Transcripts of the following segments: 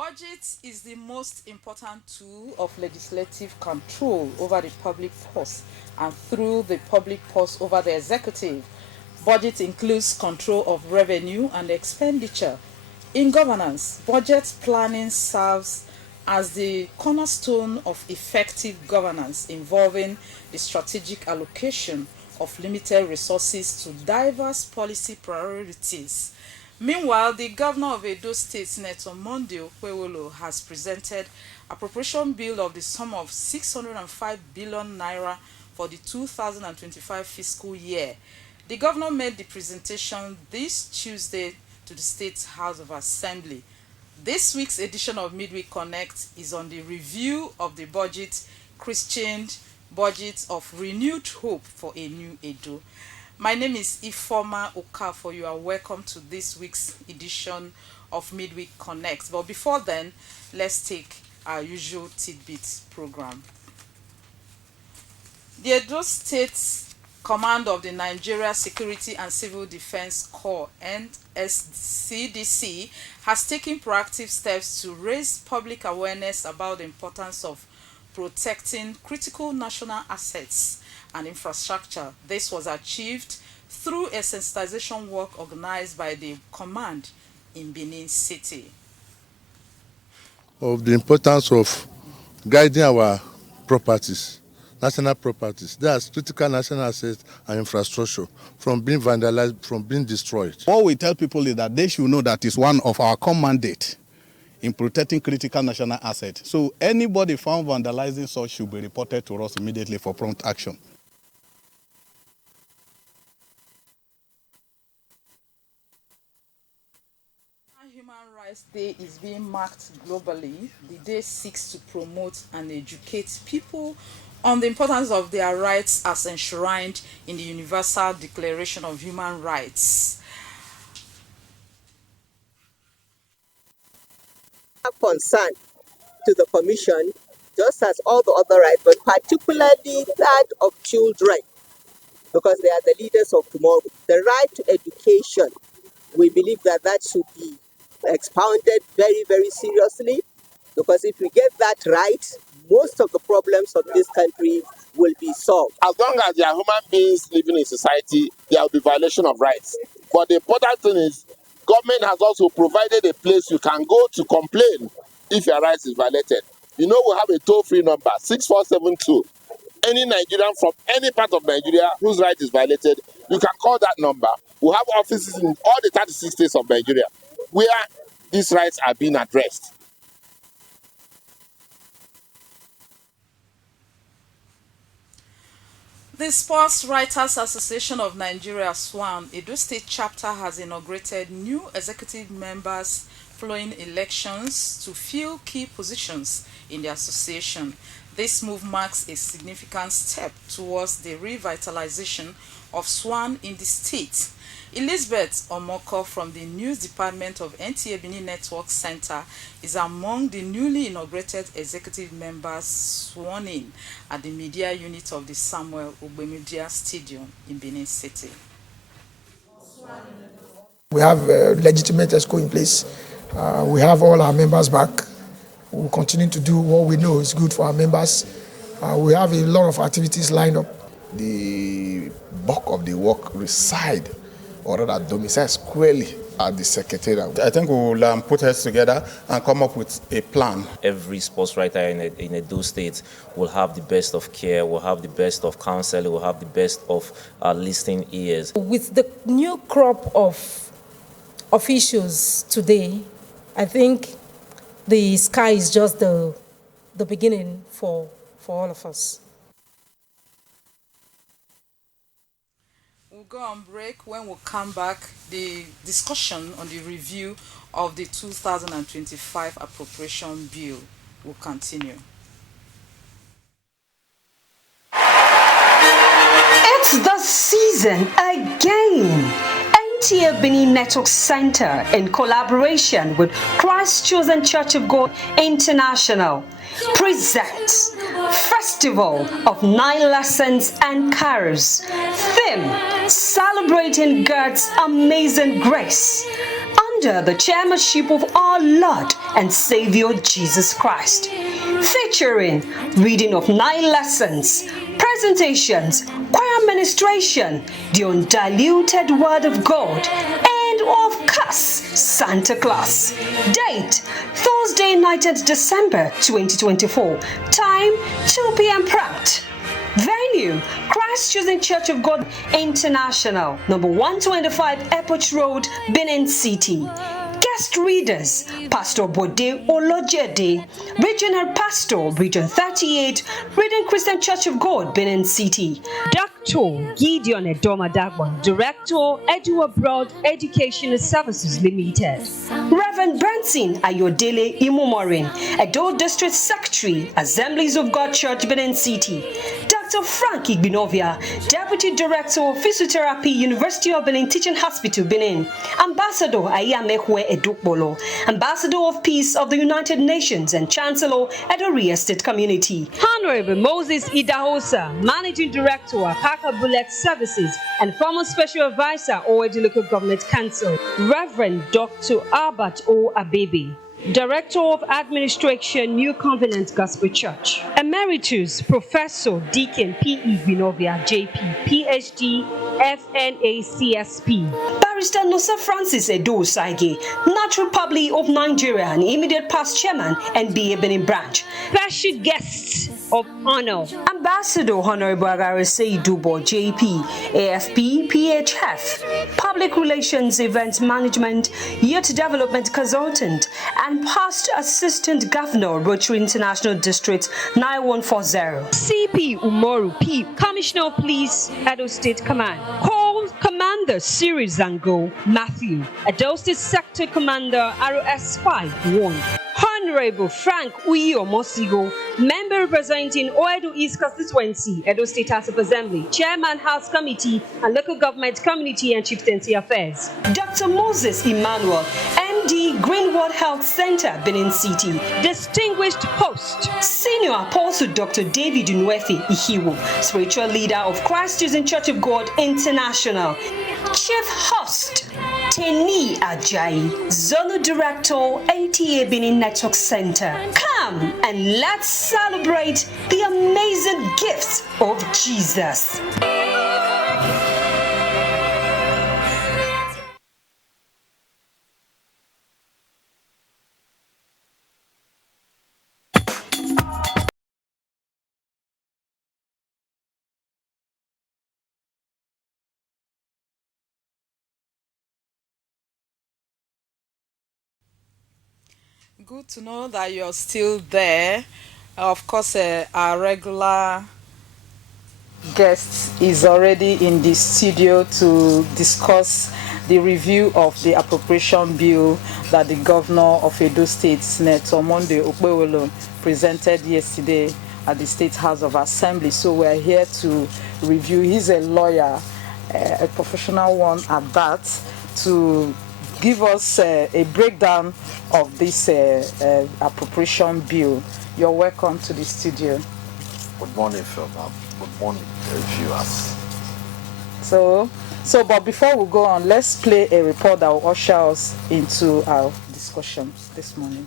Budget is the most important tool of legislative control over the public purse and through the public purse over the executive. Budget includes control of revenue and expenditure. In governance, budget planning serves as the cornerstone of effective governance involving the strategic allocation of limited resources to diverse policy priorities. Meanwhile, the governor of Edo State, Senator Monday Okpewolo, has presented appropriation bill of the sum of 605 billion naira for the 2025 fiscal year. The governor made the presentation this Tuesday to the State House of Assembly. This week's edition of Midweek Connect is on the review of the budget, christened Budget of Renewed Hope for a New Edo. My name is Ifoma Okafor. You are welcome to this week's edition of Midweek Connect. But before then, let's take our usual tidbits program. The Edo State Command of the Nigeria Security and Civil Defense Corps (NSCDC) has taken proactive steps to raise public awareness about the importance of protecting critical national assets and infrastructure. This was achieved through a sensitization work organized by the command in Benin City. Of the importance of guiding our properties, national properties, that's critical national assets and infrastructure from being vandalized, from being destroyed. What we tell people is that they should know that is one of our common mandate in protecting critical national assets. So anybody found vandalizing such should be reported to us immediately for prompt action. Human Rights Day is being marked globally. The day seeks to promote and educate people on the importance of their rights as enshrined in the Universal Declaration of Human Rights. Concern to the Commission, just as all the other rights, but particularly that of children, because they are the leaders of tomorrow. The right to education, we believe that that should be expounded very, very seriously, because if we get that right, most of the problems of this country will be solved. As long as there are human beings living in society, there will be violation of rights. But the important thing is, government has also provided a place you can go to complain if your rights is violated. You know, we have a toll-free number, 6472. Any Nigerian from any part of Nigeria whose right is violated, you can call that number. We have offices in all the 36 states of Nigeria where these rights are being addressed. The Sports Writers Association of Nigeria, SWAN, Edo State chapter has inaugurated new executive members following elections to fill key positions in the association. This move marks a significant step towards the revitalization of SWAN in the state. Elizabeth Omoko from the News Department of NTA Benin Network Center is among the newly inaugurated executive members sworn in at the media unit of the Samuel Ogbemudia Stadium in Benin City. We have a legitimate ESCO in place. We have all our members back. We'll continue to do what we know is good for our members. We have a lot of activities lined up. The bulk of the work reside or rather domicile squarely at the secretariat. I think we'll put heads together and come up with a plan. Every sports writer in Edo State will have the best of care, will have the best of counsel, will have the best of listening ears. With the new crop of officials today, I think the sky is just the beginning for all of us. We'll go on break. When we come back, the discussion on the review of the 2025 appropriation bill will continue. It's the season again. NTA Benin Network Center, in collaboration with Christ Chosen Church of God International, presents Festival of 9 Lessons and Carols. Theme: Celebrating God's Amazing Grace. under the chairmanship of our Lord and Savior Jesus Christ, featuring reading of 9 lessons, presentations, choir ministration, the undiluted Word of God, and of course, Santa Claus. Date, Thursday, 19th December 2024. Time, 2 p.m. prompt. Venue, Christ Chosen Church of God International, number 125 Airport Road, Benin City. Guest readers, Pastor Bode Olojede, Regional Pastor, Region 38, Redeemed Christian Church of God, Benin City. Dr. Gideon Edomadagba, Director, Edu Abroad Educational Services Limited. Reverend Branson Ayodele Imomorin, Edo District Secretary, Assemblies of God Church, Benin City. Dr. Frank Igbinovia, Deputy Director of Physiotherapy, University of Benin Teaching Hospital, Benin. Ambassador Ayamekwe Edukbolo, Ambassador of Peace of the United Nations and Chancellor Edo State Community. Honorable Moses Idahosa, Managing Director, Apaka Bullet Services and former Special Advisor, Oedo Local Government Council. Reverend Dr. Albert O. Abebe, Director of Administration, New Covenant Gospel Church. Emeritus Professor Deacon P.E. Binovia, JP, PhD, FNACSP. Barrister Nosa Francis Edo Saige, Natural Republic of Nigeria and immediate past chairman, NBA Benin Branch. Special guests of honor, Ambassador Honorable Agarese Idubo, JP, AFP, PHF, Public Relations Event Management, Youth Development Consultant, and Past Assistant Governor, Rotary International District 9140. CP Umoru P, Commissioner of Police, Edo State Command. Call Commander Cyril Zango Matthew, Edo State Sector Commander, ROS 51. Honorable Frank Uyo Mosigo, Member representing Oedo East Constituency, Edo State House of Assembly, Chairman House Committee and Local Government Community and Chieftaincy Affairs. Dr. Moses Emmanuel, MD Greenwood Health Center, Benin City. Distinguished host, Senior Apostle Dr. David Unwefi Ihiwu, Spiritual Leader of Christ Chosen Church of God International. Chief host, Teni Ajayi, Zonal Director, ATA Benin Network Center. Come and let's celebrate the amazing gifts of Jesus. Good to know that you're still there. Of course, our regular guest is already in the studio to discuss the review of the appropriation bill that the governor of Edo State, Senator Monday Okpewolo, presented yesterday at the State House of Assembly. So we're here to review. He's a lawyer, a professional one at that, to give us a breakdown of this appropriation bill. You're welcome to the studio. Good morning, Philma. Good morning, viewers. But before we go on, let's play a report that will usher us into our discussion this morning.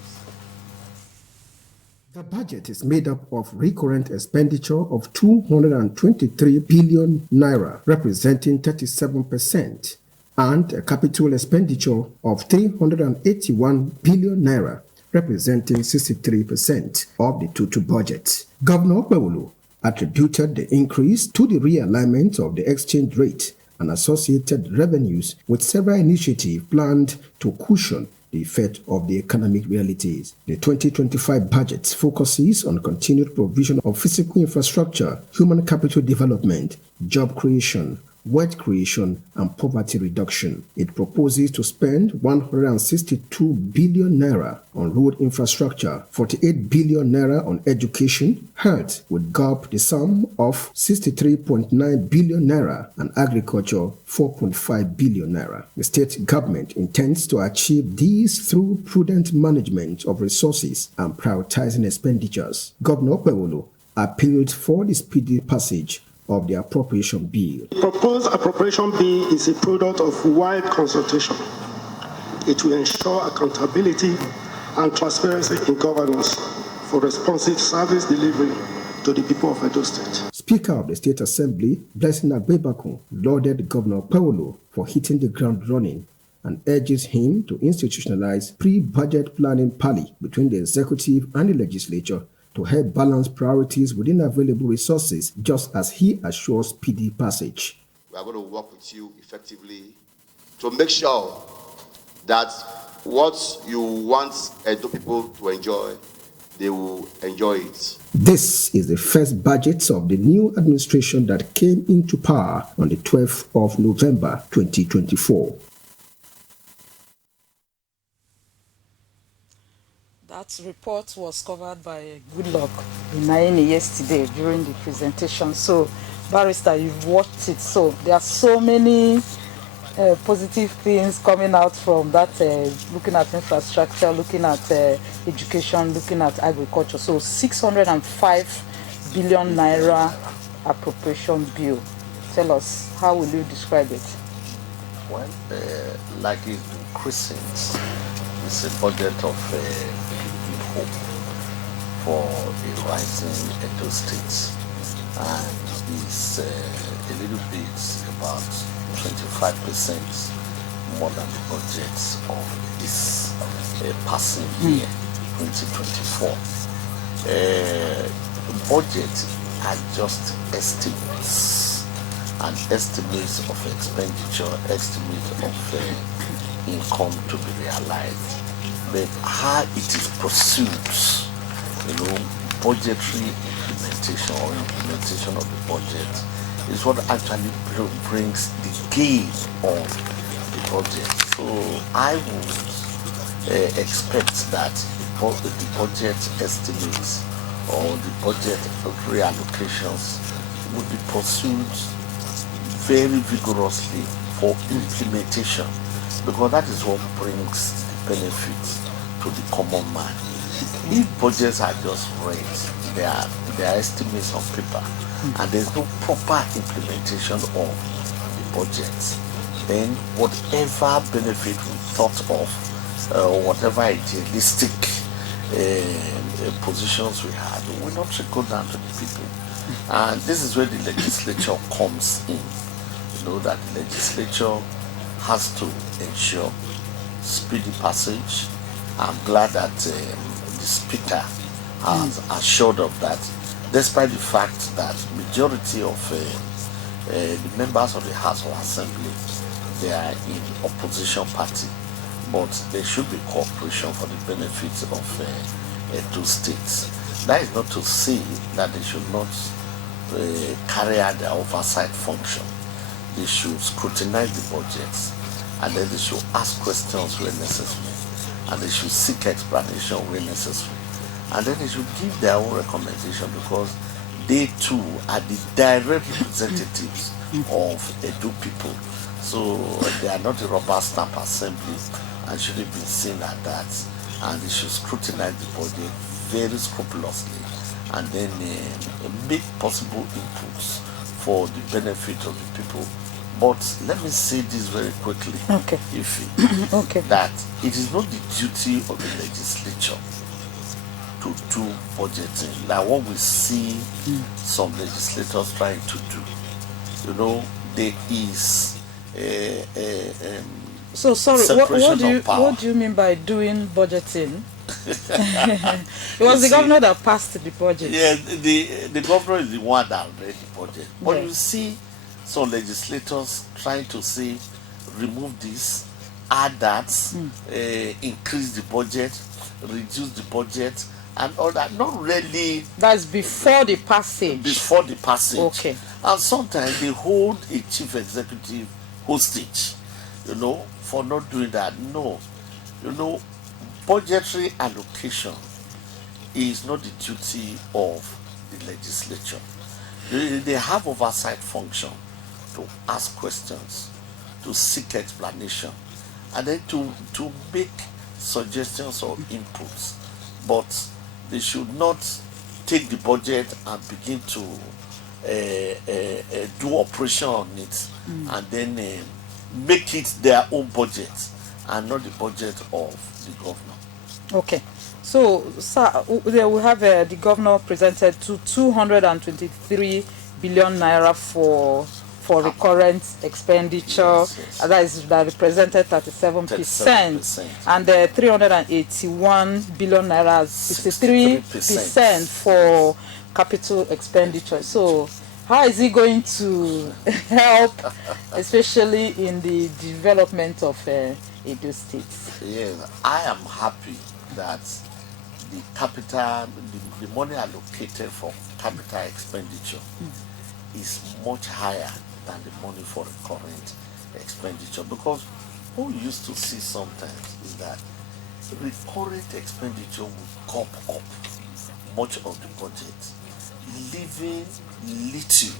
The budget is made up of recurrent expenditure of 223 billion naira, representing 37%, and a capital expenditure of 381 billion naira, representing 63% of the total budget. Governor Okpewolo attributed the increase to the realignment of the exchange rate and associated revenues, with several initiatives planned to cushion the effect of the economic realities. The 2025 budget focuses on continued provision of physical infrastructure, human capital development, job creation, wealth creation, and poverty reduction. It proposes to spend 162 billion naira on road infrastructure, 48 billion naira on education, health would gulp the sum of 63.9 billion naira, and agriculture 4.5 billion naira. The state government intends to achieve these through prudent management of resources and prioritizing expenditures. Governor Okpewolo appealed for the speedy passage of the appropriation bill. The proposed appropriation bill is a product of wide consultation. It will ensure accountability and transparency in governance for responsive service delivery to the people of Edo State. Speaker of the State Assembly, Blessing Agbebaku, lauded Governor Paulo for hitting the ground running and urges him to institutionalize pre-budget planning parley between the executive and the legislature to help balance priorities within available resources, just as he assures speedy passage. We are going to work with you effectively to make sure that what you want Edo people to enjoy, they will enjoy it. This is the first budget of the new administration that came into power on the 12th of November 2024. That report was covered by Goodluck Inaini yesterday during the presentation. So, Barrister, you've watched it. So, there are so many positive things coming out from that, looking at infrastructure, looking at education, looking at agriculture. So 605 billion naira appropriation bill. Tell us, how will you describe it? Well, like it's increasing, it's a budget of hope for a rising Edo State, and it's a little bit about 25% more than the budget of this passing year, 2024. Budget are just estimates, and estimates of expenditure, estimates of income to be realized. But how it is pursued, budgetary implementation or implementation of the budget is what actually brings the gain of the budget. So I would expect that the budget estimates or the budget reallocations would be pursued very vigorously for implementation, because that is what brings the benefits to the common man. If budgets are just raised, they are estimates on paper, and there's no proper implementation of the budget, then whatever benefit we thought of, or whatever idealistic positions we had, will not trickle down to the people. And this is where the legislature comes in. That the legislature has to ensure speedy passage. I'm glad that the Speaker has assured of that, despite the fact that majority of the members of the House of Assembly, they are in opposition party, but there should be cooperation for the benefits of two states. That is not to say that they should not carry out their oversight function. They should scrutinize the budgets, and then they should ask questions where necessary, and they should seek explanation where necessary, and then they should give their own recommendation, because they too are the direct representatives of Edo people. So they are not a rubber stamp assembly and shouldn't be seen at that, and they should scrutinize the budget very scrupulously, and then make possible inputs for the benefit of the people. But let me say this very quickly, that it is not the duty of the legislature to do budgeting, like what we see some legislators trying to do. There is so sorry, what do you mean by doing budgeting? It was the governor that passed the budget. Yeah, the governor is the one that read the budget. But you see some legislators trying to say, remove this, add that, increase the budget, reduce the budget, and all that. Not really. That's before the passage. Before the passage. Okay. And sometimes they hold a chief executive hostage, for not doing that. No. Budgetary allocation is not the duty of the legislature. They have oversight function to ask questions, to seek explanation, and then to make suggestions or inputs. But they should not take the budget and begin to do operation on it, and then make it their own budget, and not the budget of the governor. Okay. So, sir, there we have the governor presented to 223 billion naira for recurrent expenditure. That represented 37%, and 381 billion naira, 63% for capital expenditure. So, how is it going to help, especially in the development of Edo State? Yes, I am happy that the capital, the money allocated for capital expenditure is much higher than the money for recurrent expenditure, because what we used to see sometimes is that recurrent expenditure will gop up much of the budget, leaving little,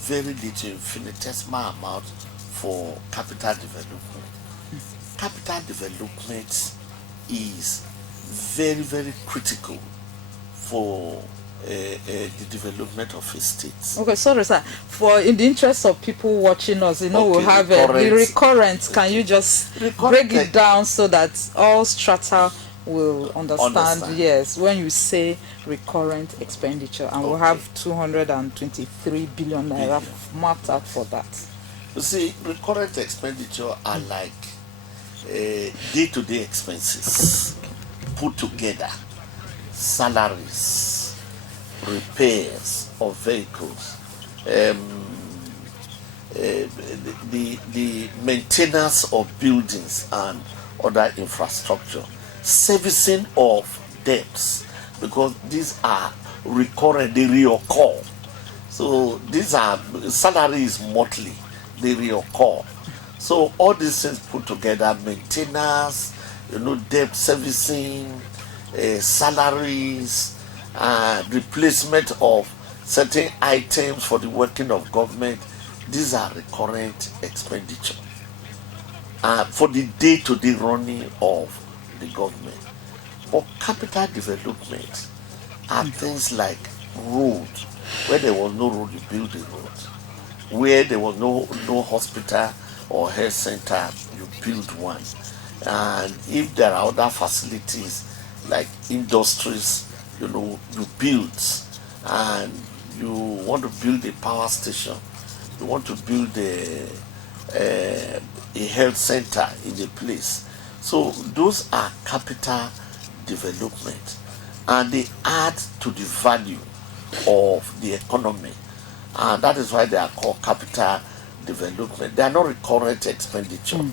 very little, infinitesimal amount for capital development. Capital development is very, very critical for the development of a state. Okay, sorry, sir. For in the interest of people watching us, we'll have the recurrent. Can you just break it down so that all strata will understand? Yes, when you say recurrent expenditure, and we'll have 223 billion naira marked out for that. You see, recurrent expenditure are like day-to-day expenses put together, salaries, repairs of vehicles, the maintenance of buildings and other infrastructure, servicing of debts, because these are recurrent, they reoccur. So these are salaries monthly, they reoccur. So all these things put together, maintenance, debt servicing, salaries, replacement of certain items for the working of government, these are recurrent expenditure for the day-to-day running of the government. But capital development are things like road. Where there was no road, you build a road. Where there was no hospital or health center, you build one. And if there are other facilities like industries, you build. And you want to build a power station, you want to build a health center in a place. So those are capital development, and they add to the value of the economy, and that is why they are called capital development. They are not recurrent expenditure.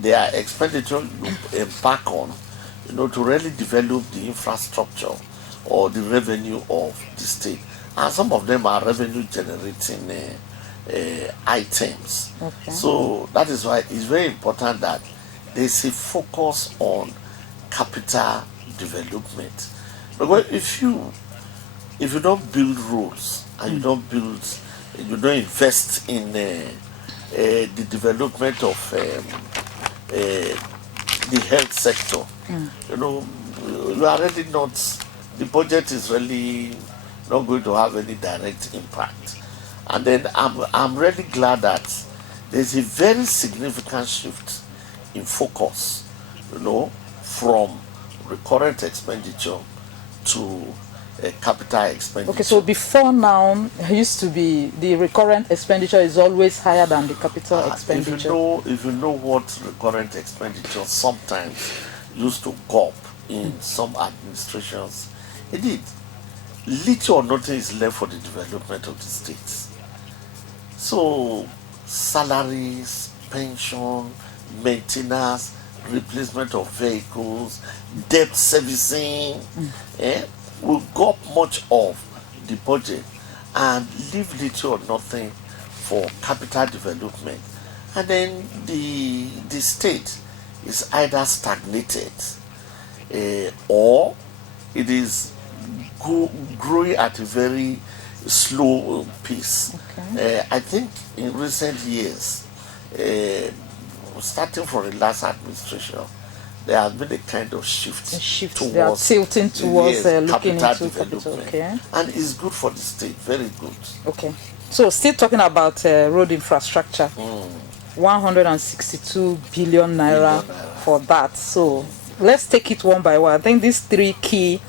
They are expenditure you embark on, to really develop the infrastructure or the revenue of the state. And some of them are revenue generating items. Okay. So that is why it's very important that there is a focus on capital development. Because if you don't build roads and you don't invest in the development of the health sector, you are really not, the budget is really not going to have any direct impact. And then I'm really glad that there's a very significant shift in focus, from recurrent expenditure to capital expenditure. Okay, so before now, it used to be the recurrent expenditure is always higher than the capital expenditure. If you know what recurrent expenditure sometimes used to go up in some administrations, indeed, little or nothing is left for the development of the states. So salaries, pension, maintenance, replacement of vehicles, debt servicing, will go up much of the budget and leave little or nothing for capital development. And then the state is either stagnated or it is growing at a very slow pace. Okay. I think in recent years, starting from the last administration, there has been a kind of shift towards, they are tilting towards looking into capital. Okay. And it's good for the state, very good. Okay. So still talking about road infrastructure. 162 billion naira for that. So let's take it one by one. I think these three key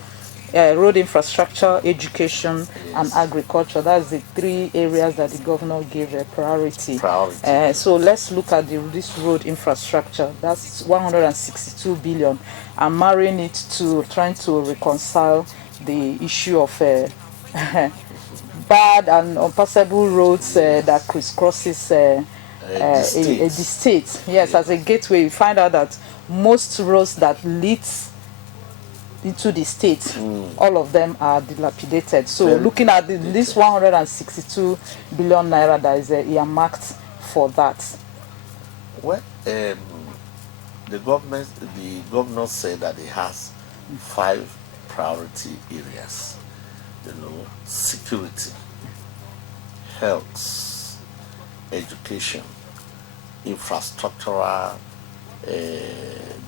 road infrastructure, education, and agriculture. That's the three areas that the governor gave a priority. So let's look at this road infrastructure. That's 162 billion. I'm marrying it to trying to reconcile the issue of bad and unpassable roads that crisscrosses the state. Yes, as a gateway, you find out that most roads that leads into the state, all of them are dilapidated. So looking at this 162 billion naira that is earmarked for that. Well, the governor said that he has 5 priority areas. Security, health, education, infrastructural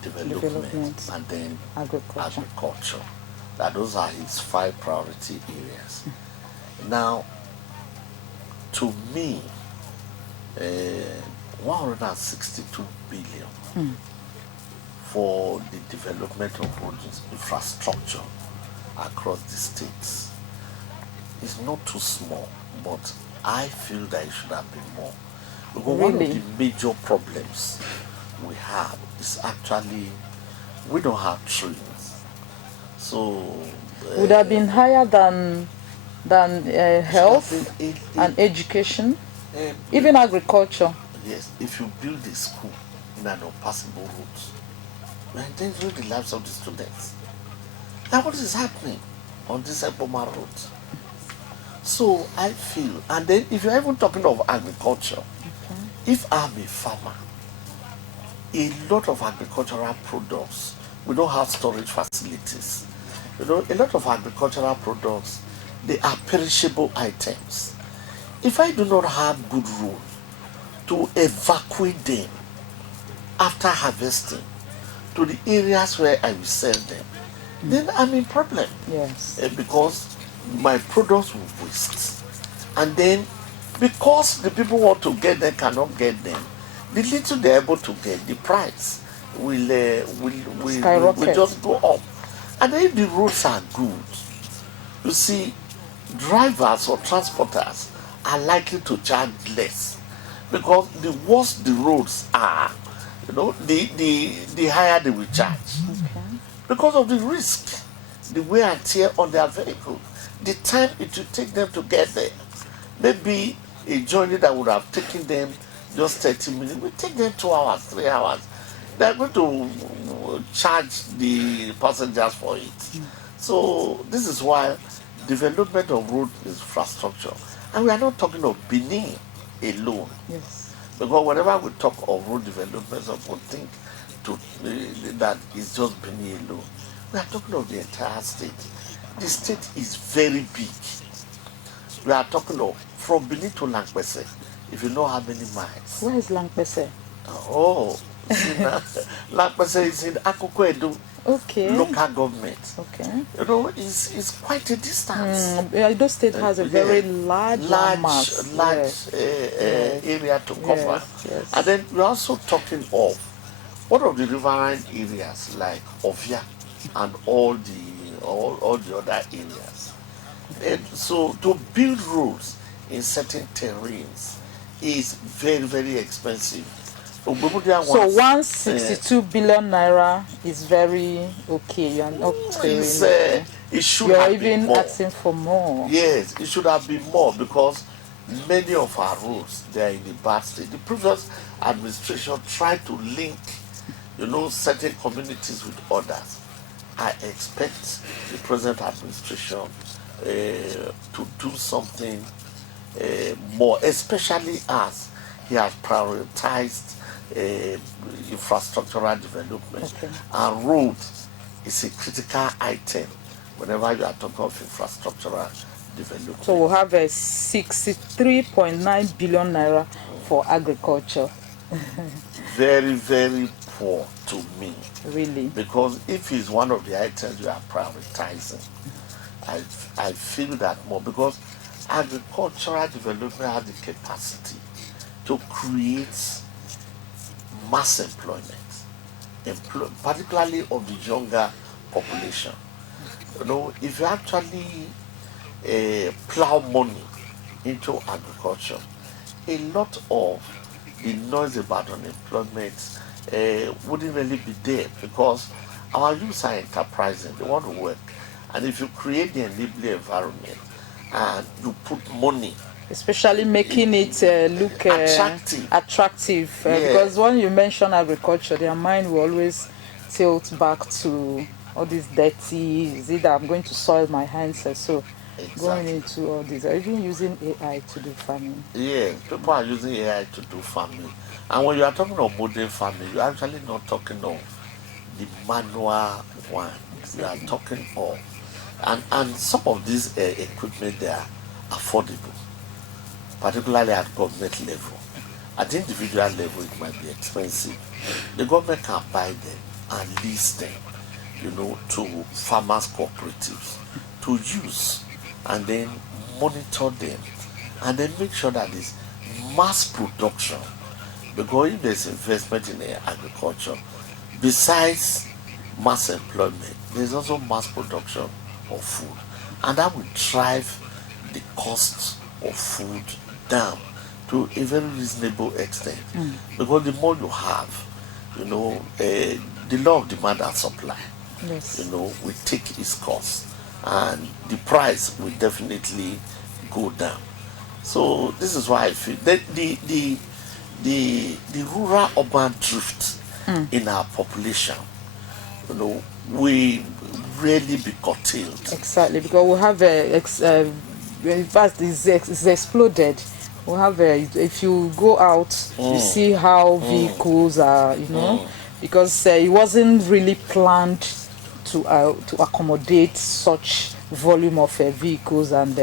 development, and then agriculture. That those are his 5 priority areas. Now, to me, 162 billion for the development of road infrastructure across the states is not too small, but I feel that it should have been more. Because one of the major problems we have is actually we don't have trains. So would have been higher than health and education, even agriculture. Yes, if you build a school in an unpassable route, you are endangering the lives of the students. Now what is happening on this Eboma road? So I feel, and then if you're even talking of agriculture, if I'm a farmer, a lot of agricultural products, we don't have storage facilities. A lot of agricultural products, they are perishable items. If I do not have good road to evacuate them after harvesting to the areas where I will sell them, then I'm in problem. Yes. Because my products will waste. And then because the people want to get them cannot get them, the little they're able to get, the price will just go up. And then if the roads are good, you see, drivers or transporters are likely to charge less, because the worse the roads are, the higher they will charge. Because of the risk, the wear and tear on their vehicle, the time it will take them to get there. Maybe a journey that would have taken them just 30 minutes will take them 2 hours, 3 hours. They're going to charge the passengers for it. So this is why development of road infrastructure, and we are not talking of Benin alone. Yes. Because whenever we talk of road development, some people think that it's just Benin alone. We are talking of the entire state. The state is very big. We are talking of from Benin to Langpese, if you know how many miles. Where is Langpese? Oh, Langpese is in Akoko Edo local government. Okay. It's quite a distance. Edo State has a very large area to cover. Yes. And then we're also talking of one of the riverine areas like Ovia and all the other areas. And so to build roads in certain terrains is very, very expensive. So 162 billion naira is very okay. You are not it should You're have even been more. asking for more. Yes, it should have been more, because many of our roads, they are in a bad state. The previous administration tried to link, certain communities with others. I expect the present administration to do something more, especially as he has prioritized infrastructural development. And road is a critical item whenever you are talking of infrastructural development. So we'll have a 63.9 billion naira for agriculture. Very, very poor to me. Really? Because if it's one of the items you are prioritizing, I feel that more, because agricultural development has the capacity to create mass employment, particularly of the younger population. You know, if you actually plow money into agriculture, a lot of the noise about unemployment wouldn't really be there, because our youths are enterprising, they want to work. And if you create the enabling environment and you put money, especially making it look attractive because when you mention agriculture, their mind will always tilt back to all these dirty, is it that I'm going to soil my hands, so going into all this, or even using AI to do farming. Yes, people are using AI to do farming. And when you are talking of modern farming, you're actually not talking of the manual one. You are talking of, and some of these equipment, they are affordable, particularly at government level. At individual level, it might be expensive. The government can buy them and lease them, you know, to farmers cooperatives to use, and then monitor them, and then make sure that it's mass production. Because if there's investment in agriculture, besides mass employment, there's also mass production of food, and that will drive the cost of food down to a very reasonable extent. Because the more you have, you know, the law of demand and supply, you know, will take its course, and the price will definitely go down. So this is why I feel that the rural urban drift in our population, you know, we really be curtailed. Exactly, because we have in fact it's exploded. We have if you go out, you see how vehicles are, you know, because it wasn't really planned to accommodate such volume of vehicles and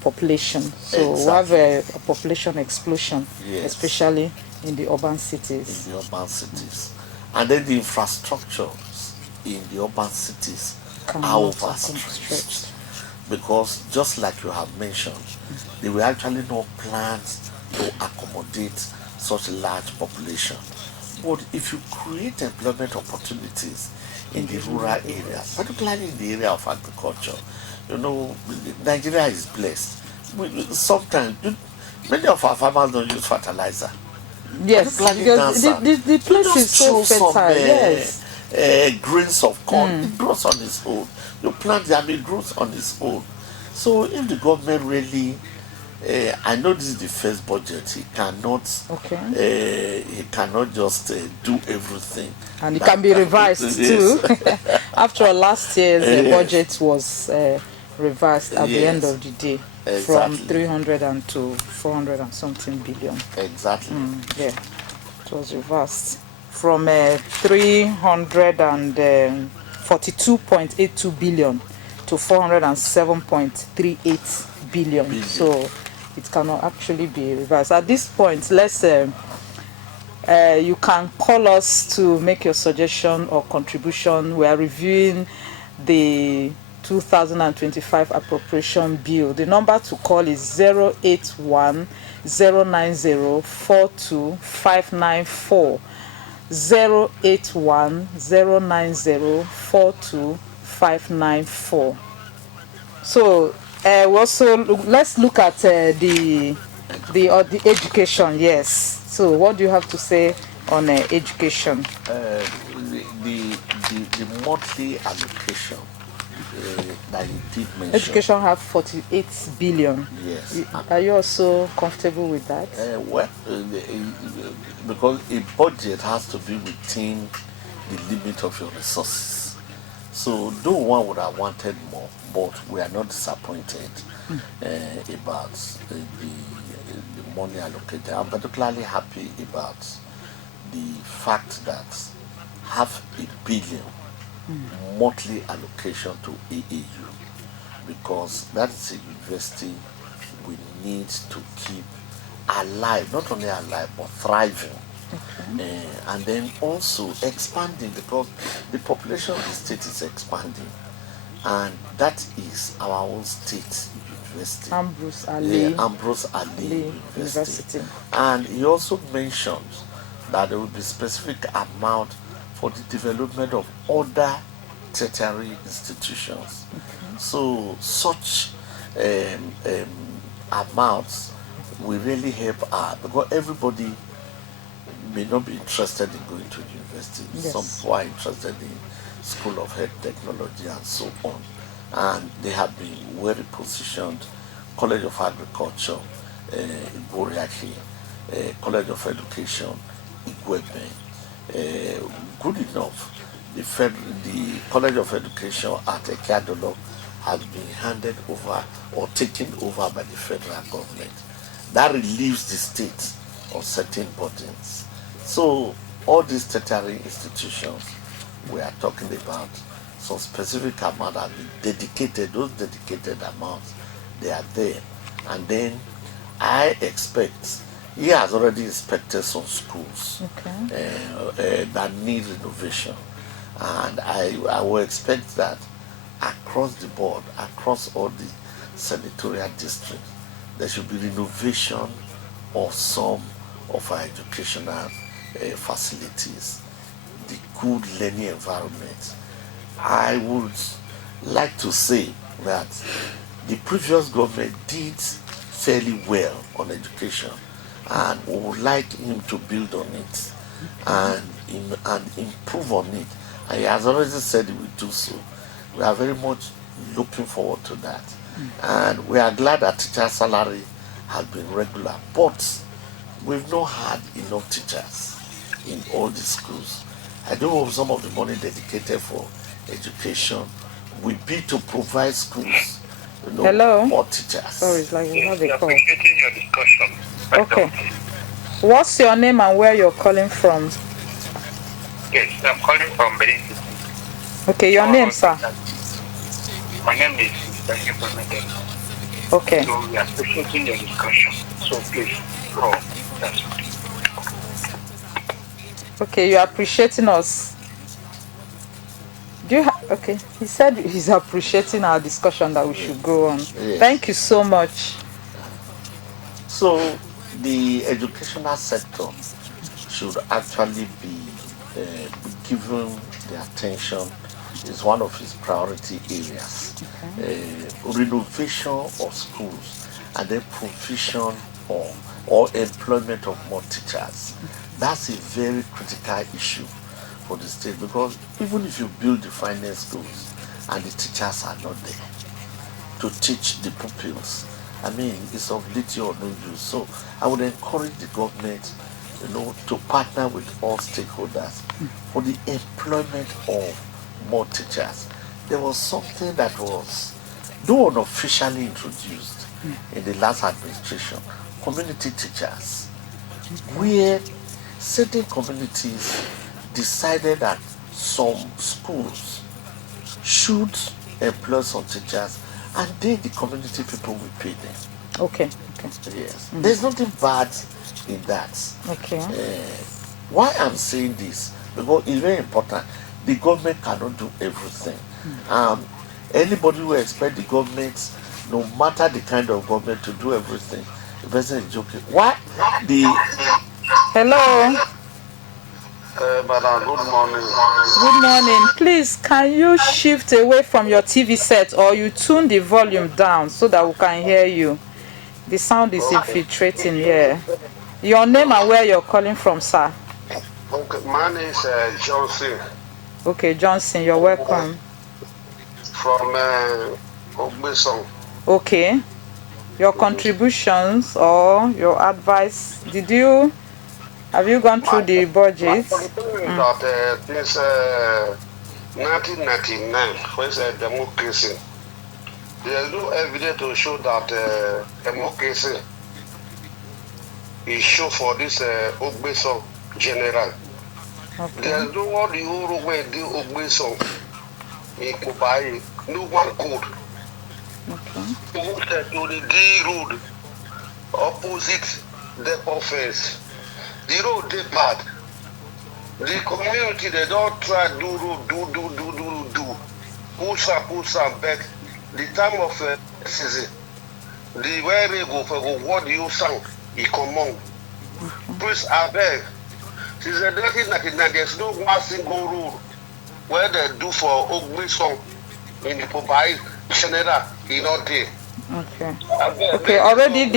population. So we have a population explosion, especially in the urban cities. In the urban cities, and then the infrastructures in the urban cities are overstretched, because just like you have mentioned, they were actually not planned to accommodate such a large population. But if you create employment opportunities in the rural areas, particularly in the area of agriculture, you know, Nigeria is blessed. Sometimes many of our farmers don't use fertilizer. Yes, because the place is so fertile. Yes. Grains of corn, it grows on its own. You plant them, it grows on its own. So if the government really, I know this is the first budget, he cannot just do everything. And it can be revised too. After last year's budget was revised at the end of the day. From 300 and to 400 and something billion. Exactly. Yeah, it was reversed from 342.82 billion to 407.38 billion. So it cannot actually be reversed. At this point, let's you can call us to make your suggestion or contribution. We are reviewing the 2025 appropriation bill. The number to call is 081 090 42594. 081 090 42594. So we also let's look at the education. Yes. So what do you have to say on education? The monthly allocation that you did mention. Education have 48 billion. Yes. Are you also comfortable with that? Because a budget has to be within the limit of your resources. So though one would have wanted more, but we are not disappointed about the money allocated. I'm particularly happy about the fact that $500 million monthly allocation to AAU, because that is a university we need to keep alive, not only alive but thriving, and then also expanding, because the population of the state is expanding, and that is our own state university, Ambrose Ali University. And he also mentioned that there will be specific amount for the development of other tertiary institutions. So such amounts will really help out, because everybody may not be interested in going to university. Yes. Some people are interested in School of Health Technology and so on. And they have been well positioned. College of Agriculture, Igoriaki, College of Education, Igwebe. Good enough. The College of Education at Ekeadolo has been handed over or taken over by the federal government. That relieves the state of certain burdens. So all these tertiary institutions we are talking about, some specific amount have been dedicated. Those dedicated amounts, they are there. And then I expect, he has already inspected some schools that need renovation. And I will expect that across the board, across all the senatorial districts, there should be renovation of some of our educational facilities, the good learning environment. I would like to say that the previous government did fairly well on education, and we would like him to build on it and improve on it. And he has already said he will do so. We are very much looking forward to that. And we are glad that teacher salary has been regular, but we've not had enough teachers in all the schools. I don't know if some of the money dedicated for education will be to provide schools, Hello? more teachers. Oh, it's like we have a call. Okay. What's your name and where you're calling from? Yes, I'm calling from Benin. Okay, your name, sir? My name is Ibrahim Mohammed. Okay. So we are appreciating your discussion. So please, go. That's Okay, you're appreciating us. Do you okay, he said he's appreciating our discussion that we should go on. Yes. Thank you so much. So the educational sector should actually be given the attention. Is one of his priority areas. Renovation of schools and then provision or employment of more teachers. That's a very critical issue for the state, because even if you build the finest schools and the teachers are not there to teach the pupils, I mean, it's of little or no use. So I would encourage the government, to partner with all stakeholders for the employment of more teachers. There was something that was, though unofficially introduced in the last administration, community teachers, where certain communities decided that some schools should employ some teachers, and then the community people will pay them. Okay. Yes. There's nothing bad in that. Okay. Why I'm saying this, because it's very important. The government cannot do everything. Anybody who expects the government, no matter the kind of government, to do everything, the person is joking. Why? Hello. Madam, good morning. Good morning. Please, can you shift away from your TV set, or you tune the volume down so that we can hear you? The sound is infiltrating here. Your name and where you're calling from, sir? Okay, my name is Johnson. Okay, Johnson, you're welcome. From Ogbeson. Okay. Your contributions or your advice, have you gone through the budget? That since 1999, when it's democracy, there is no evidence to show that democracy is shown for this Ogbeson general. Okay. There is no one the whole way the Ogbeson in Kubai, no one code. Okay. To the D road opposite the office. The road they bad. The community they don't try do road, do. Push up, back. The time of season, the where they go for what you sang, he come on. Please I beg, Since the 1999, there's no one single road where they do for Ogbe song in the Popai General in all day. Okay. Okay. Already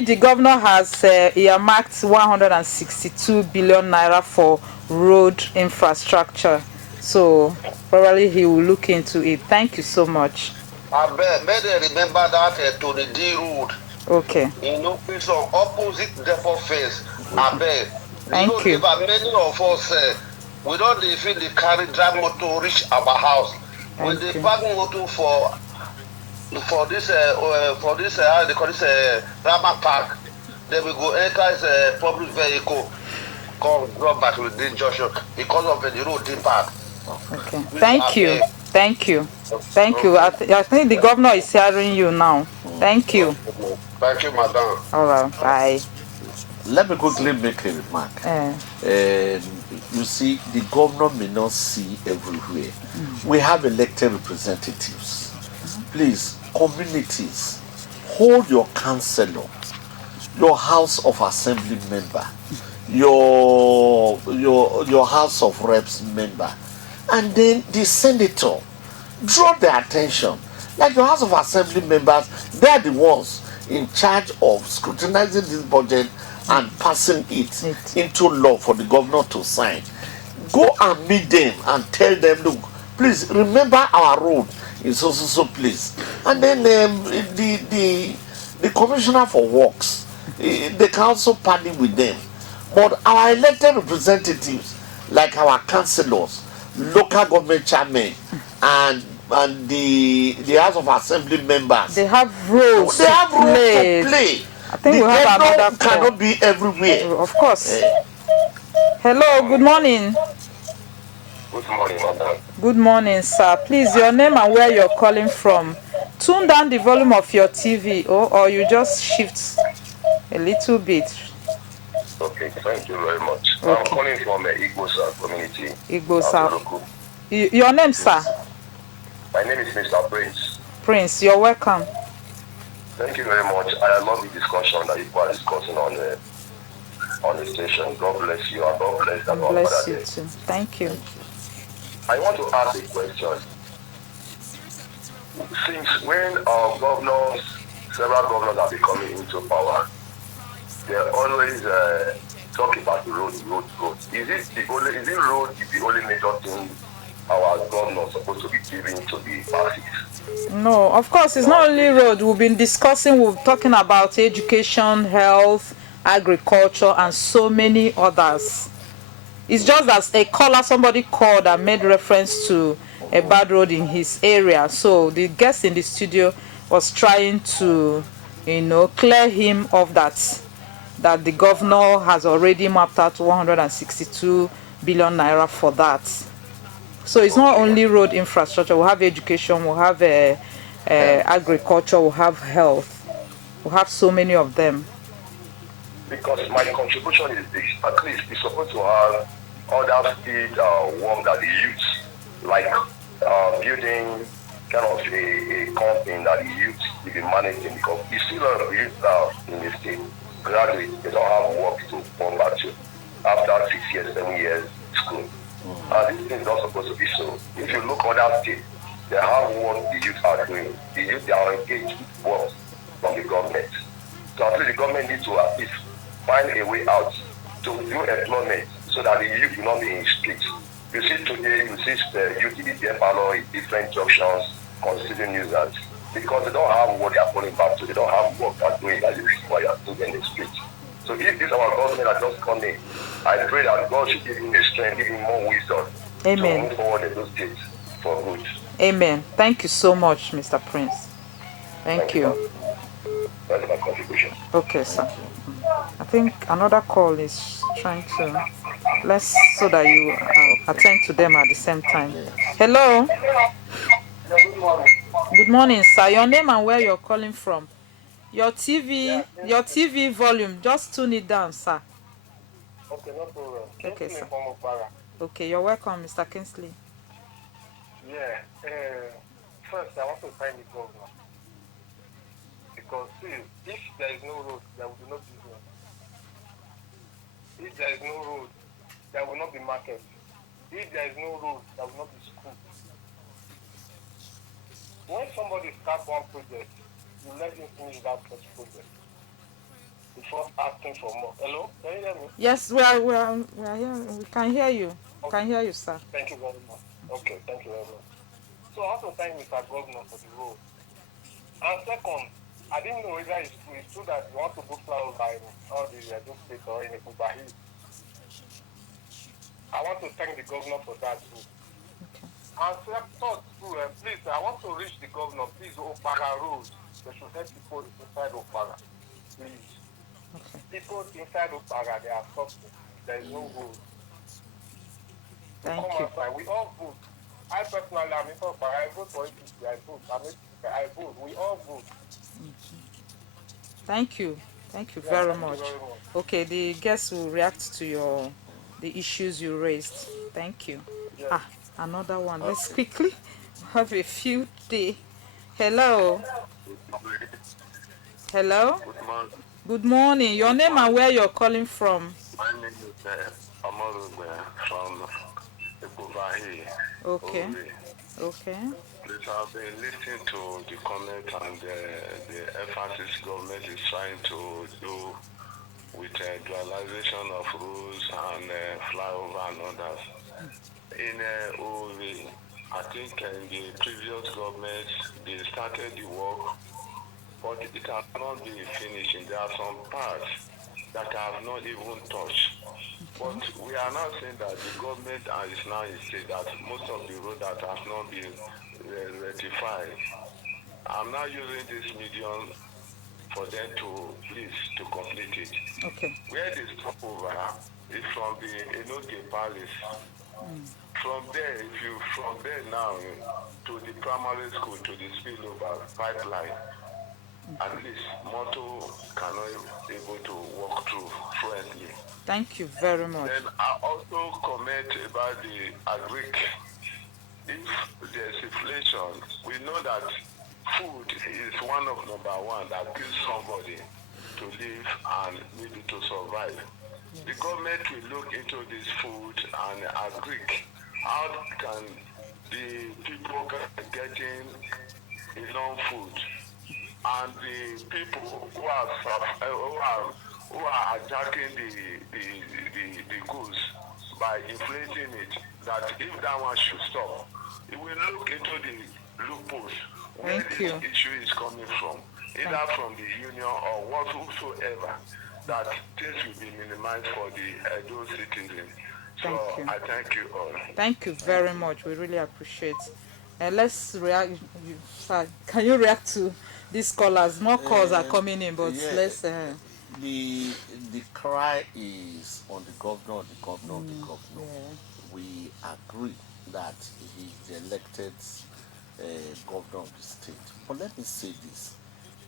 the governor has earmarked 162 billion naira for road infrastructure. So probably he will look into it. Thank you so much. I bet, may they remember that to the D road. Okay. In Ogbe song, opposite depot face. I bet. Thank you. Many of us, we don't even carry drive motor reach our house. When they park motor for this how they call this Rama Park, then we go enter public vehicle, come drop back with the junction because of the road deep park. Okay. Thank you. Thank you. Thank you. I think the governor is hearing you now. Thank you. Thank you, madam. All right. Bye. Let me quickly make a remark. You see, the governor may not see everywhere. We have elected representatives. Please, communities, hold your councillor, your House of Assembly member, your House of Reps member, and then the senator. Draw their attention. Like your House of Assembly members, they are the ones in charge of scrutinizing this budget and passing it into law for the governor to sign. Go and meet them and tell them, look, please remember our road in so place. And then the commissioner for works, they can also partner with them. But our elected representatives, like our councillors, local government chairmen, and the House of Assembly members, they have roles. They have roles to play. I think we have another call. Cannot be everywhere. Of course. Hello. Good morning. Good morning, madam. Good morning, sir. Please, your name and where you're calling from. Tune down the volume of your TV, or you just shift a little bit. Okay, thank you very much. Okay. I'm calling from Igbosa community. Igbosa. Your name, sir? My name is Mr. Prince. Prince, you're welcome. Thank you very much. I love the discussion that you are discussing on the station. God bless you and God bless God bless you too. Thank you. I want to ask a question. Since when several governors are becoming into power, they always talk about the road. Is it road is the only major thing our governors supposed to be giving to the parties? No, of course, it's not only road. We've been discussing, we're talking about education, health, agriculture, and so many others. It's just as a caller, somebody called and made reference to a bad road in his area. So the guest in the studio was trying to, clear him of that the governor has already mapped out 162 billion naira for that. So it's not only road infrastructure. We'll have education, we'll have agriculture, we'll have health. We'll have so many of them. Because my contribution is this: at least we're supposed to have other state work that the youth, like building kind of a company that the youth will be managing. Because you see a lot of youth now in the state, graduates, they don't have work to come back to after 6 years, 7 years school. And this thing is not supposed to be so. If you look at other states, they have what the youth are doing. The youth, they are engaged with work from the government. So at least the government needs to at least find a way out to do employment so that the youth will not be in the streets. You see today, you see the youth in the death parlor in different junctions considering users because they don't have what they are falling back to. They don't have work they're doing that is required to be in the streets. So if this our government are just coming, I pray that God should give him the strength, give him more wisdom. Amen. To move forward in those states for good. Amen. Thank you so much, Mr. Prince. Thank you. That's my contribution. Okay, sir. I think another call is trying to so that you attend to them at the same time. Hello. Good morning, sir. Your name and where you're calling from. Your TV volume, just tune it down, sir. Okay, no problem. Okay, sir. Okay, you're welcome, Mr. Kingsley. Yeah. First, I want to thank the governor. Because, see, if there is no road, there will be no business. If there is no road, there will not be market. If there is no road, there will not be school. When somebody starts one project, you let him finish that first project before asking for more. Hello? Can you hear me? Yes, we are here. We can hear you. We can hear you, sir. Thank you very much. Okay, thank you very much. So I want to thank Mr. Governor for the road. And second, I didn't know whether it's true that you want to do flyover in all the Edo State or in Ikubahi. I want to thank the governor for that too. Okay. And third too, please, I want to reach the governor. Please, Opara Road. They should help people inside Opara. Please. Okay. People inside Opara, they are suffering. There is no road. Thank Come you. outside. We all vote. I personally am in Opara. I vote for APC. I vote. I vote. We all vote. Thank you. Thank you Yeah, very thank much. you very much. Okay, the guests will react to the issues you raised. Thank you. Yes. Another one. Let's quickly have a few day. Hello. Hello. Good morning. Good morning. Your name and where you're calling from? My name is Amarugbe from Ikubahi. Okay. Okay. Please, I've been listening to the comment and the emphasis government is trying to do with dualization of rules and flyover and others. In Ovi, I think in the previous government, they started the work, but it has not been finished. There are some parts that have not even touched. But we are now saying that the government is now insisting that most of the road that has not been rectified. I'm now using this medium for them to please to complete it. Okay. Where they stop over is from the Enoge Palace. From there, from there now to the primary school to the spillover pipeline, at least motor cannot able to walk through fluently. Thank you very much. Then I also comment about the agric. If there's inflation, we know that food is one of number one that gives somebody to live and maybe to survive. Yes. The government will look into this food and agric. How can the people getting enough food? And the people who are attacking the goods by inflating it, that if that one should stop, it will look into the loopholes where this issue is coming from, either from the union or whatsoever, that things will be minimized for the Edo citizens. So I thank you all. Thank you very much. We really appreciate. Let's react. Can you react to these callers? More calls are coming in, but yeah, let's. The cry is on the governor, the governor. Yeah. We agree that he is the elected governor of the state. But let me say this: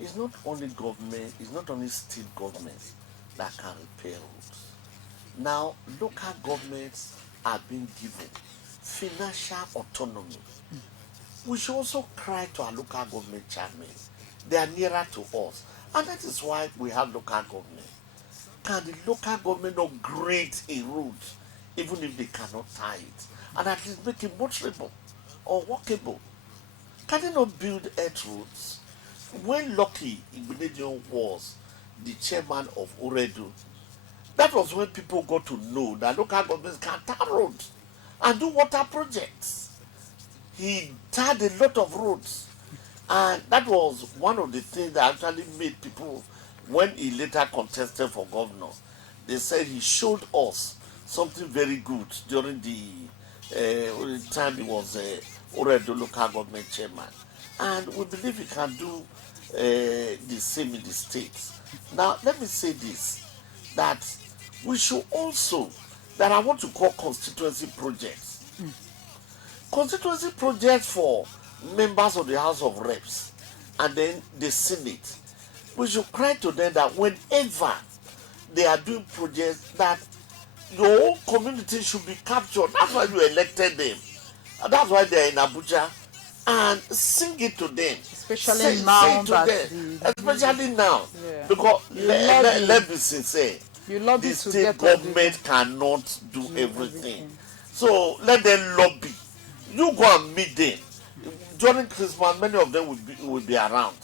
it's not only government, it's not only state governments that can repair roads. Now, local governments are being given financial autonomy. We should also cry to our local government chairmen. They are nearer to us. And that is why we have local government. Can the local government not grade a road even if they cannot tie it? And at least make it motorable or walkable? Can they not build earth roads? When Lucky Igbinedion was the chairman of Oredu, that was when people got to know that local governments can tar roads and do water projects. He tarred a lot of roads. And that was one of the things that actually made people, when he later contested for governor, they said he showed us something very good during the time he was Oredo local government chairman. And we believe he can do the same in the states. Now, let me say this, that we should also, that I want to call constituency projects. Constituency projects for members of the House of Reps and then the Senate. We should cry to them that whenever they are doing projects, that your whole community should be captured. That's why you elected them. And that's why they are in Abuja. And sing it to them. Especially now. Especially now. Yeah. Because let's be sincere. You lobby the to state get government cannot do everything. So let them lobby. You go and meet them. During Christmas, many of them will be around.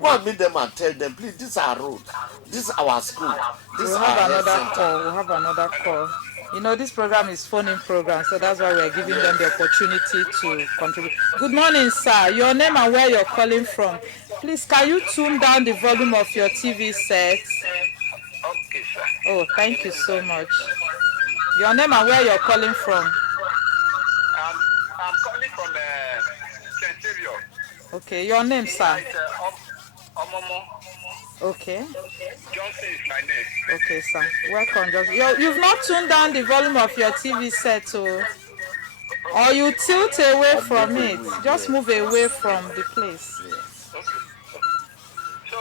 Go and meet them and tell them, please, this is our road, this is our school, this is We'll our have health another center. call. We'll have another call. You know, this program is phone-in program, so that's why we're giving them the opportunity to contribute. Good morning, sir. Your name and where you're calling from. Please, can you tune down the volume of your TV set? Okay, sir. Oh, thank you so much. Your name and where you're calling from. I'm calling from St. Savior. Okay, your name, sir. It's Omomo. Okay. Johnson is my name. Okay, sir. Welcome, Johnson. You've not tuned down the volume of your TV set, or you tilt away from it. Just move away from the place. Okay. So,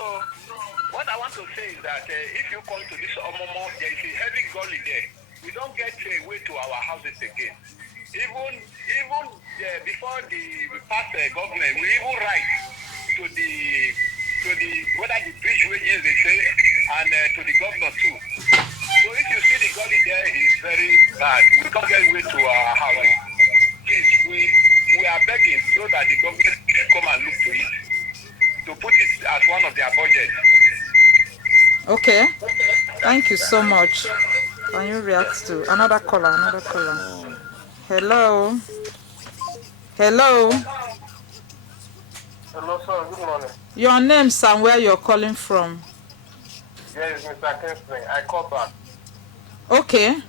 what I want to say is that if you come to this Omomo, there is a heavy gully there. We don't get a way to our houses again. Even before we pass government, we even write to the whether the bridge wages they say, and to the governor too. So if you see the gully there, it's very bad. We can't get way to our house. Please, we are begging so that the government can come and look to it, to put it as one of their budgets. Okay. Thank you so much. Can you react to another caller? Another caller. Hello. Hello. Hello, sir. Good morning. Your name, sir, and where you're calling from. Yes, Mr. Kingsley. I called back. Okay.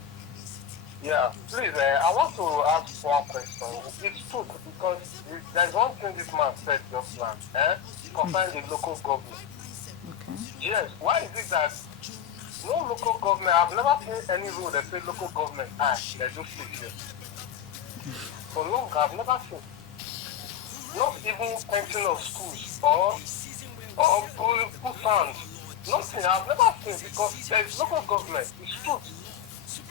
Yeah, please, I want to ask one question. It's true because there's one thing this man said just now, concerning the local government. Okay. Yes, why is it that no local government, I've never seen any rule that say local government, they do speak here. For long, I've never seen. Not even painting of schools or pool funds. Nothing, I've never seen because there is local government, it's true.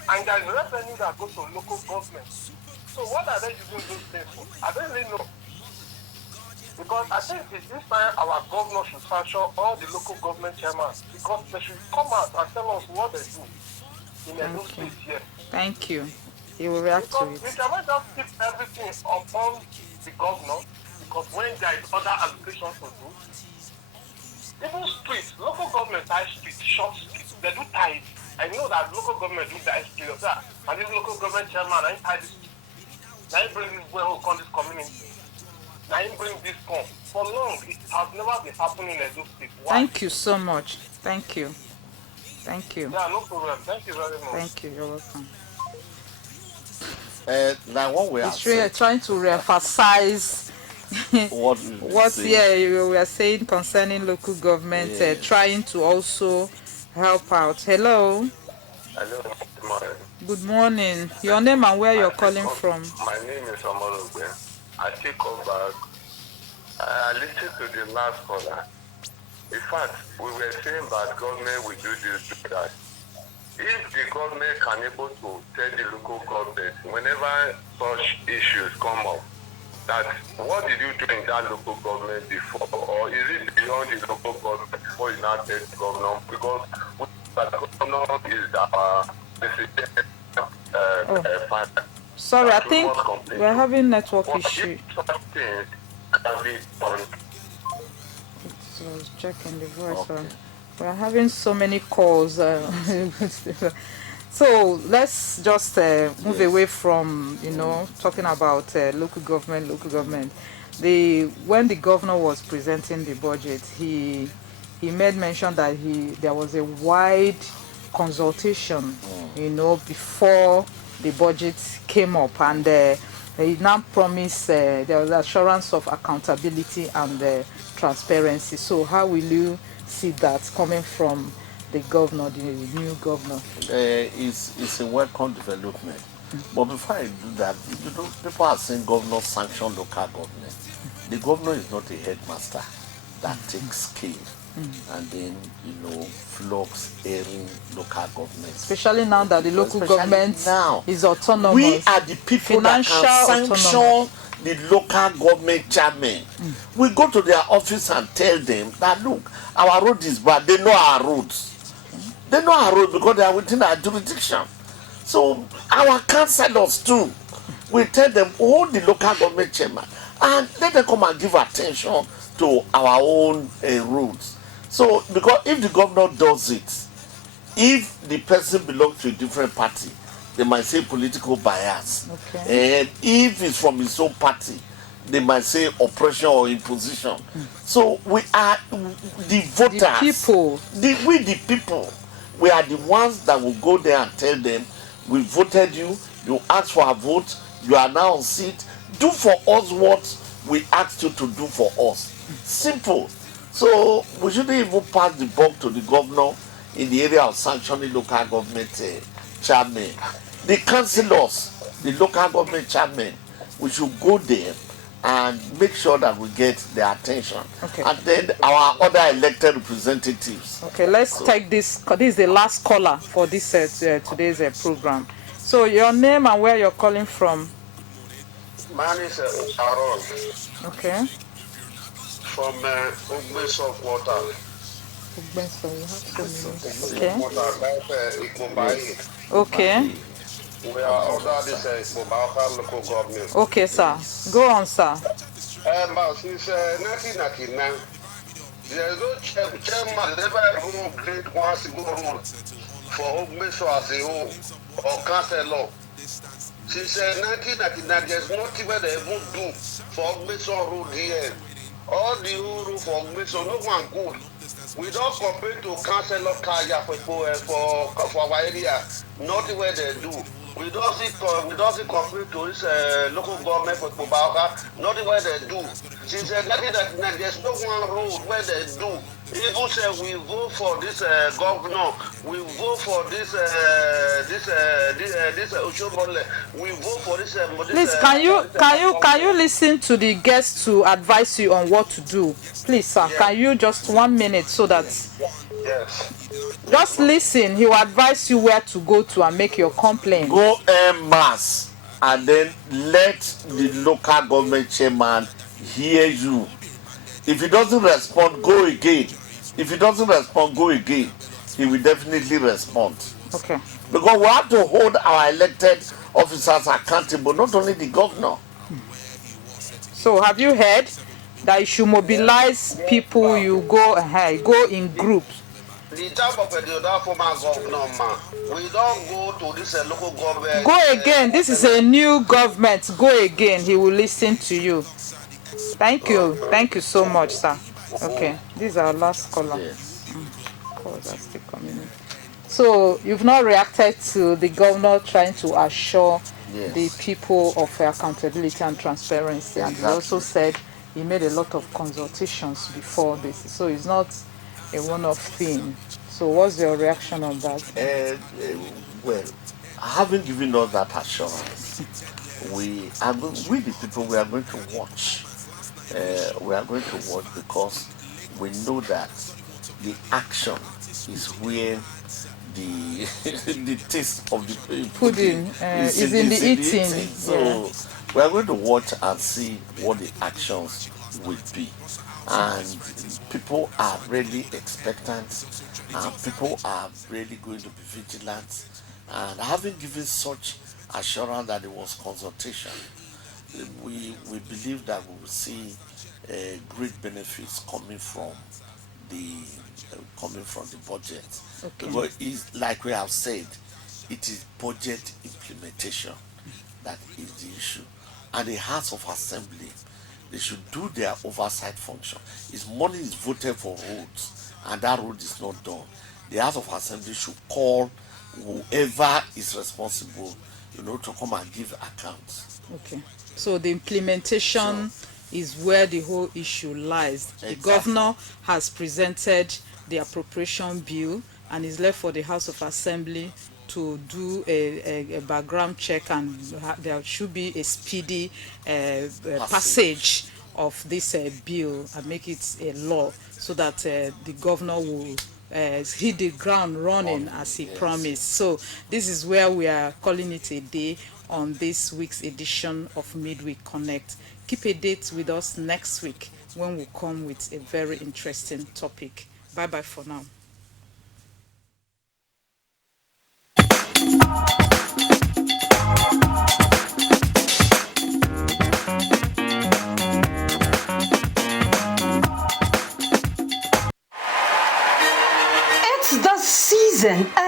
And there is revenue that goes to local government. So what are they using those things for? I don't really know. Because I think it's this time our governor should sanction all the local government chairmen because they should come out and tell us what they do in a new state here. Thank you. He will react to it. We cannot just keep everything upon the governor because when there is other allocations to do, even streets, local government tie streets, short streets, they do tie it. I know that local government do tie streets of that. And this local government chairman, I tie this. Now he bring this way who come this community. Now he bring this come. For long, it has never been happening in Edo State. Why? Thank you so much. Thank you. Thank you. Yeah, no problem. Thank you very much. Thank you. You're welcome. Like what we are It's really trying to re-emphasize what we are saying concerning local government, trying to also help out. Hello. Hello, good morning. Good morning. Your name and where you're calling from? My name is Omologbe. I take over. I listened to the last caller. In fact, we were saying that government will do this, do that. If the government can able to tell the local government whenever such issues come up, that what did you do in that local government before, or is it beyond the local government before you now tell the governor? Because the governor is our Sorry, I think we're having network issue. So I was checking the voice. Okay. We're having so many calls. So let's just move away from, talking about local government. When the governor was presenting the budget, he made mention that there was a wide consultation, before the budget came up, and he now promised there was assurance of accountability and transparency. So how will you see that coming from the governor, the new governor? It's a welcome development. But before I do that, people are saying governor sanction local government. The governor is not a headmaster that takes care and then, flocks airing local government. Especially now that the local government is autonomous. We are the people that can sanction the local government chairman. We go to their office and tell them that, look, our road is bad. They know our roads. They know our roads because they are within our jurisdiction. So our councillors too, we tell them all the local government chairman and let them come and give attention to our own roads. So because if the governor does it, if the person belongs to a different party, they might say political bias. Okay. And if it's from his own party, they might say oppression or imposition. So we are the voters. The people. We the people. We are the ones that will go there and tell them, we voted you, you asked for a vote, you are now on seat. Do for us what we asked you to do for us. Simple. So we shouldn't even pass the buck to the governor in the area of sanctioning local government chairmen. The councillors, the local government chairmen, we should go there and make sure that we get their attention. Okay. And then our other elected representatives. Okay, let's take this. This is the last caller for this today's program. So your name and where you're calling from? My name is Aaron. Okay. From Ugbeso Water. Ugbeso, you have so many. Okay. Okay. We are under this Ikobauka local government. Okay, sir. Go on, sir. But since 1999, there is no chairman never even played one single role for Ugbeso as a whole or councillor. Since 1999, there's nothing where they even do for Ugbeso road here. All the whole road for Ugbeso, no one good. We don't compare to councillor Kaya for our area. Nothing where they do. We don't see compare to this local government for Kubauka. Nothing where they do. Since 1999, there's no one road where they do. Even say we vote for this governor, we vote for this Oshomole, we vote for this. Please, can you listen to the guests to advise you on what to do? Please, sir, Yeah. can you just 1 minute so that Yes. just listen? He will advise you where to go to and make your complaint. Go en masse and then let the local government chairman hear you. If he doesn't respond, go again. If he doesn't respond, go again. He will definitely respond. Okay. Because we have to hold our elected officers accountable, not only the governor. So have you heard that you should mobilize people? You go in groups. The time of the other former governor, man, we don't go to this local government. Go again. This is a new government. Go again. He will listen to you. Thank you. Thank you so much, sir. Okay. This is our last caller. Calls are still coming in. So you've not reacted to the governor trying to assure the people of accountability and transparency, and he also said he made a lot of consultations before this. So it's not a one-off thing. So what's your reaction on that? Well, having given us that assurance, we the people, we are going to watch. We are going to watch because we know that the action is where the the taste of the Pudding is in the eating. So we are going to watch and see what the actions will be. And people are really expectant, and people are really going to be vigilant. And having given such assurance that there was consultation, we believe that we will see great benefits coming from the budget. Okay. Because it's, like we have said, it is budget implementation that is the issue, and the House of Assembly, they should do their oversight function. If money is voted for roads and that road is not done, the House of Assembly should call whoever is responsible, to come and give accounts. Okay. So the implementation is where the whole issue lies. Exactly. The governor has presented the appropriation bill and is left for the House of Assembly to do a background check, and there should be a speedy passage of this bill and make it a law, so that the governor will hit the ground running as he promised. So this is where we are calling it a day on this week's edition of Midweek Connect. Keep a date with us next week when we come with a very interesting topic. Bye bye for now. season